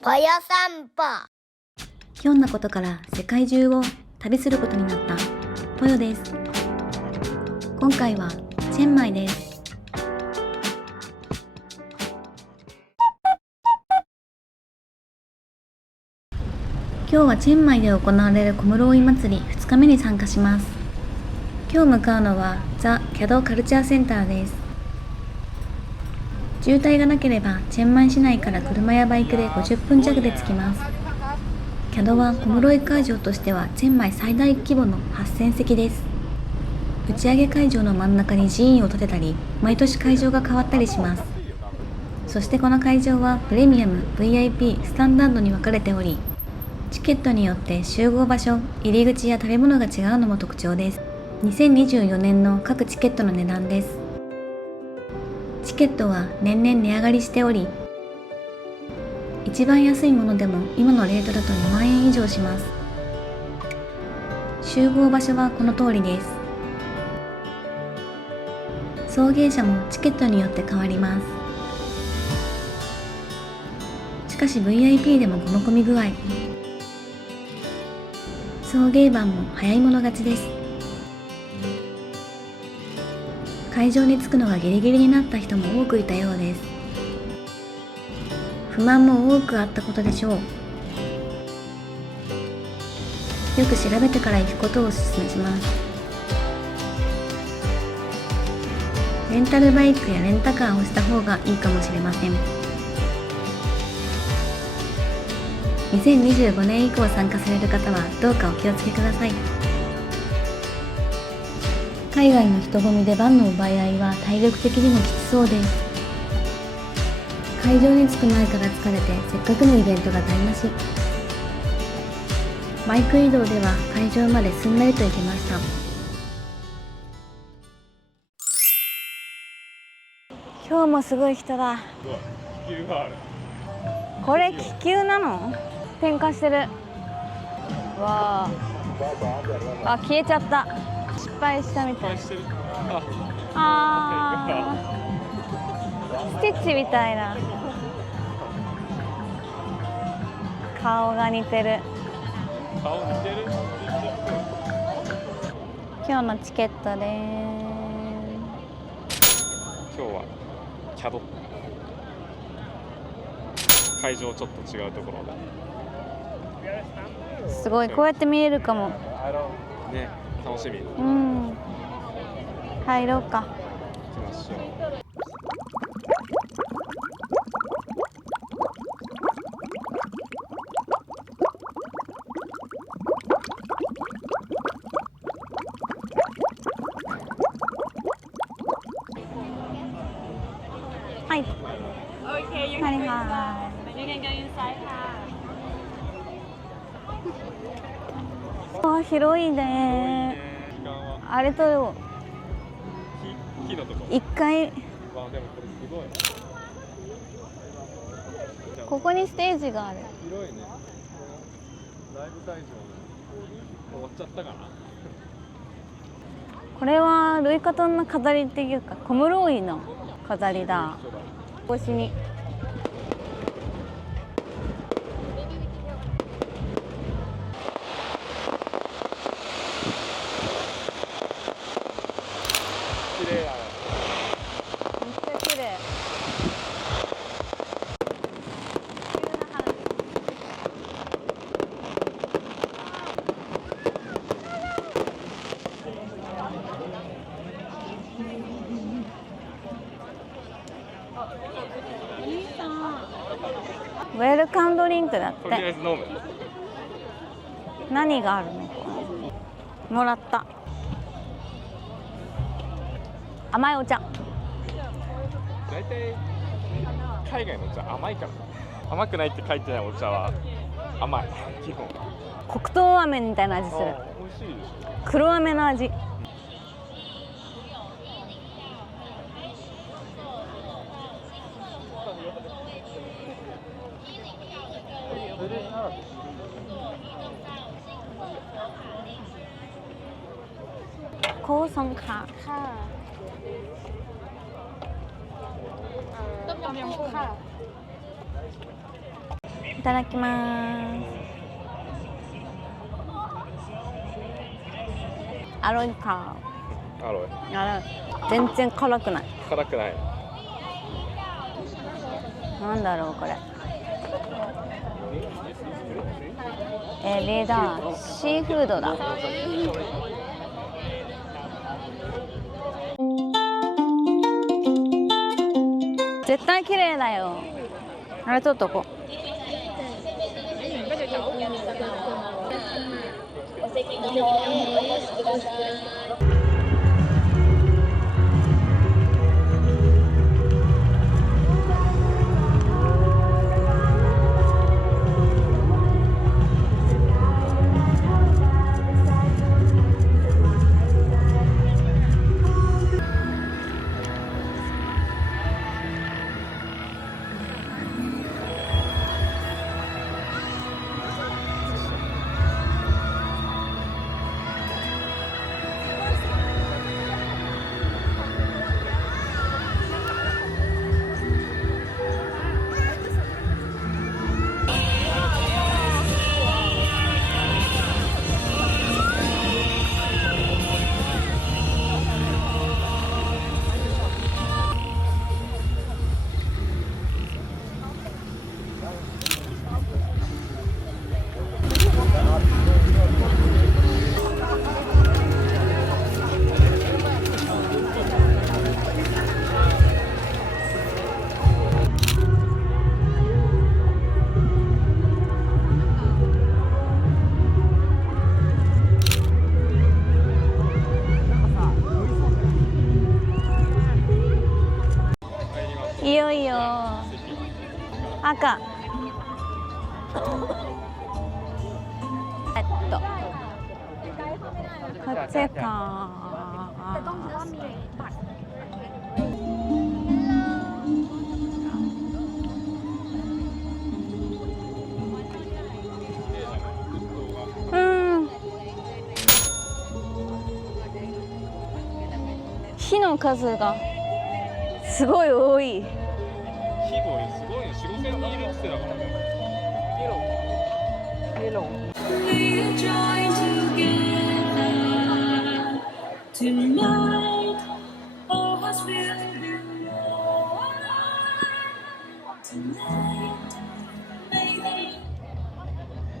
パヤ散歩。ひょんなことから世界中を旅することになったポヨです。今回はチェンマイです。今日はチェンマイで行われるコムローイ祭り2日目に参加します。今日向かうのはザ・キャドカルチャーセンターです。渋滞がなければチェンマイ市内から車やバイクで50分弱で着きます。キャドはコムロイ会場としてはチェンマイ最大規模の8000席です。打ち上げ会場の真ん中に寺院を建てたり、毎年会場が変わったりします。そしてこの会場はプレミアム、VIP、スタンダードに分かれており、チケットによって集合場所、入り口や食べ物が違うのも特徴です。2024年の各チケットの値段です。チケットは年々値上がりしており、一番安いものでも今のレートだと2万円以上します。集合場所はこの通りです。送迎車もチケットによって変わります。しかし VIP でもこの混み具合、送迎番も早い者勝ちです。会場に着くのがギリギリになった人も多くいたようです。不満も多くあったことでしょう。よく調べてから行くことをお勧めします。レンタルバイクやレンタカーをした方がいいかもしれません。2025年以降参加される方はどうかお気をつけください。海外の人混みでバンの奪い合いは体力的にもきつそうです。会場に着く前から疲れてせっかくのイベントが台無し。バイク移動では会場まですんなりと行けました。今日もすごい人だ。これ気球なの？点火してる。わあ、消えちゃった。失敗したみたい。スティッチみたいな。顔が似てる。今日のチケットです。今日はキャド会場ちょっと違うところすごい、こうやって見えるかもね、楽しみ。入ろうか。行きましょう。はい。Okay, you はい can は you can go inside い。あ、広いね。時間はあれと木のとこ。一回でもこれすごい。ここにステージがある。広いね。ライブ会場終わっちゃったかな。これはルイカトンの飾りっていうかコムローイの飾りだ。腰に綺麗だね。めっちゃ綺麗。ウェルカムドリンクだっとりあえて。ず飲む。何があるのかな。もらった。甘いお茶。大体海外のお茶甘いから。甘くないって書いてないお茶は甘い。基本。黒糖飴みたいな味する。美味しいでしょ。黒飴の味。โค้กสงขลาค่ะ ต้มยำกุ้งค่ะいただきます。アロイか。アロイ。全然辛くない。辛くない。なんだろうこれ。エビだ。シーフードだ。絶対綺麗だよ。あれちょっとこう。いよいよ赤。こっちか。火の数がすごい多い。すごいね、4、5千人いるって言ってたからね。イエロー。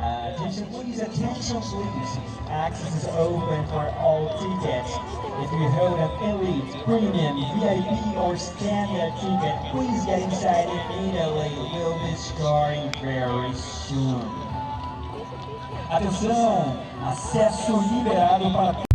Attention please, attention please. Access is open for all tickets. If you hold an elite, premium, VIP or standard ticket, please get inside immediately. We'll be starting very soon. Atenção, acesso liberado para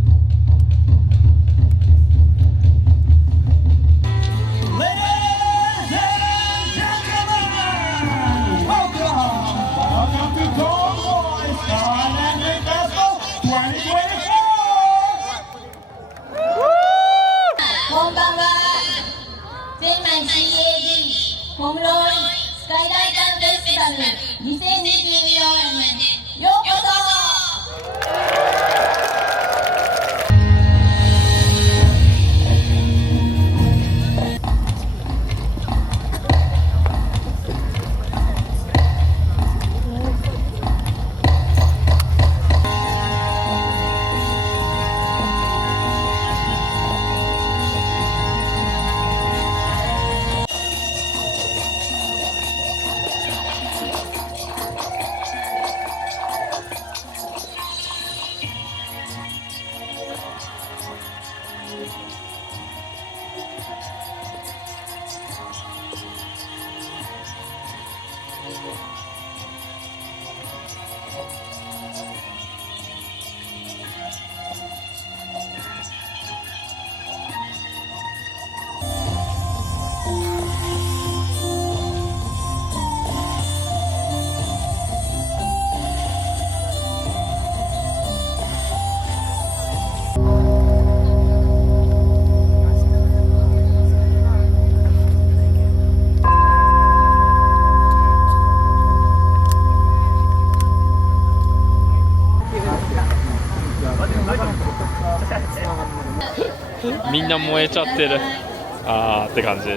CAD 小室スカイライターフェスティバル2024へようこそ。みんな燃えちゃってる。あーって感じ。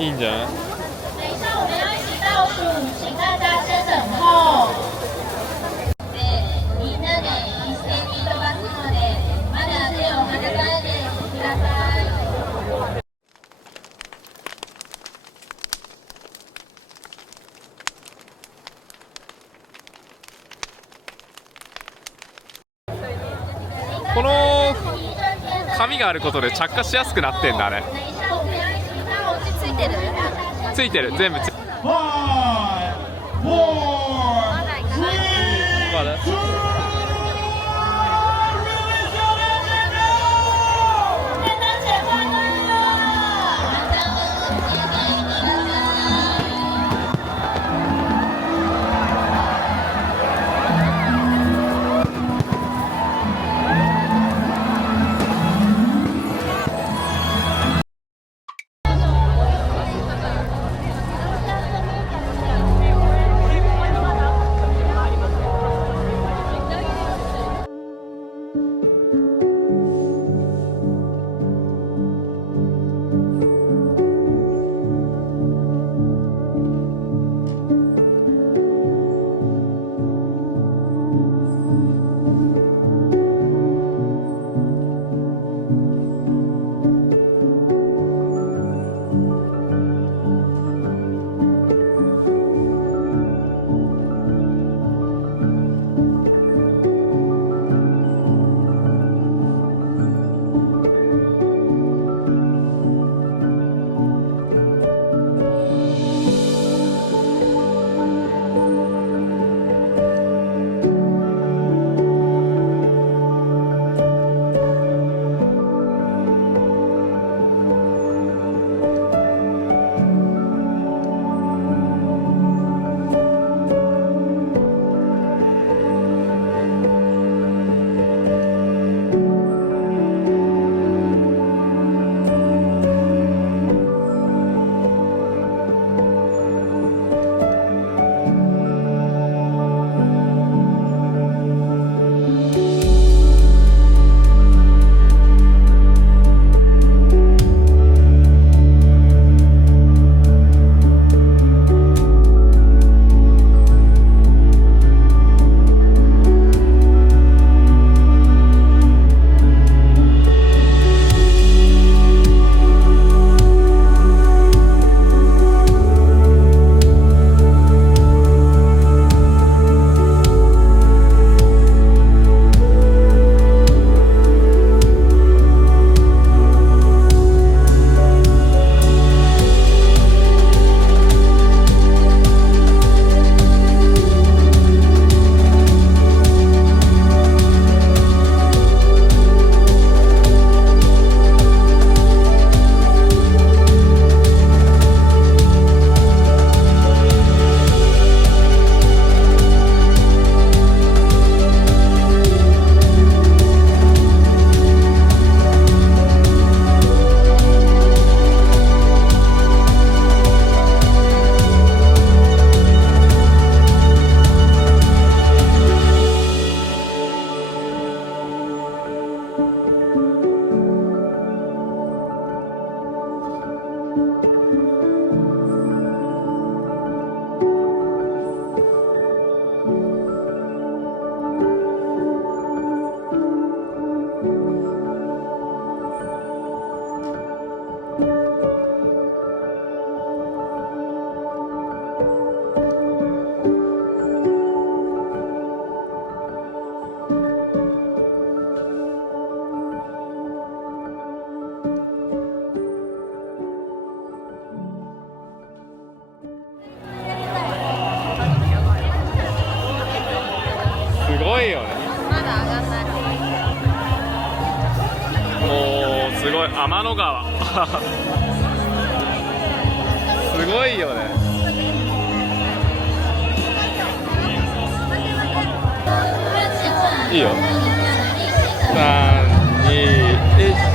いいんじゃない？等一下我们要一起倒数，请大家先等候。みんなで一斉に飛ばすので、まだ手を離さないでください。この紙があることで着火しやすくなってんだね。ついてる？ついてる、全部つ。 5 4 3 まだごいよね。まだ上がんない。もうすごい天の川すごいよね。いいよ。3、2、1。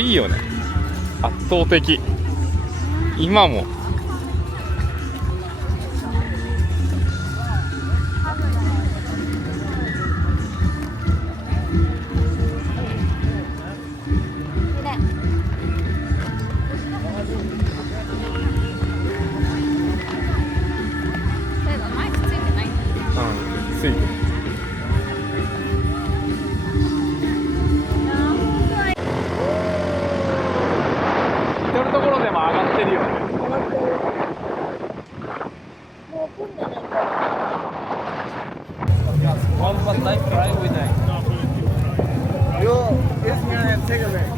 いよね。圧倒的。今もついてる。至るところでも上がってるよね。One night drive with that. Yo, it's me, take a minute.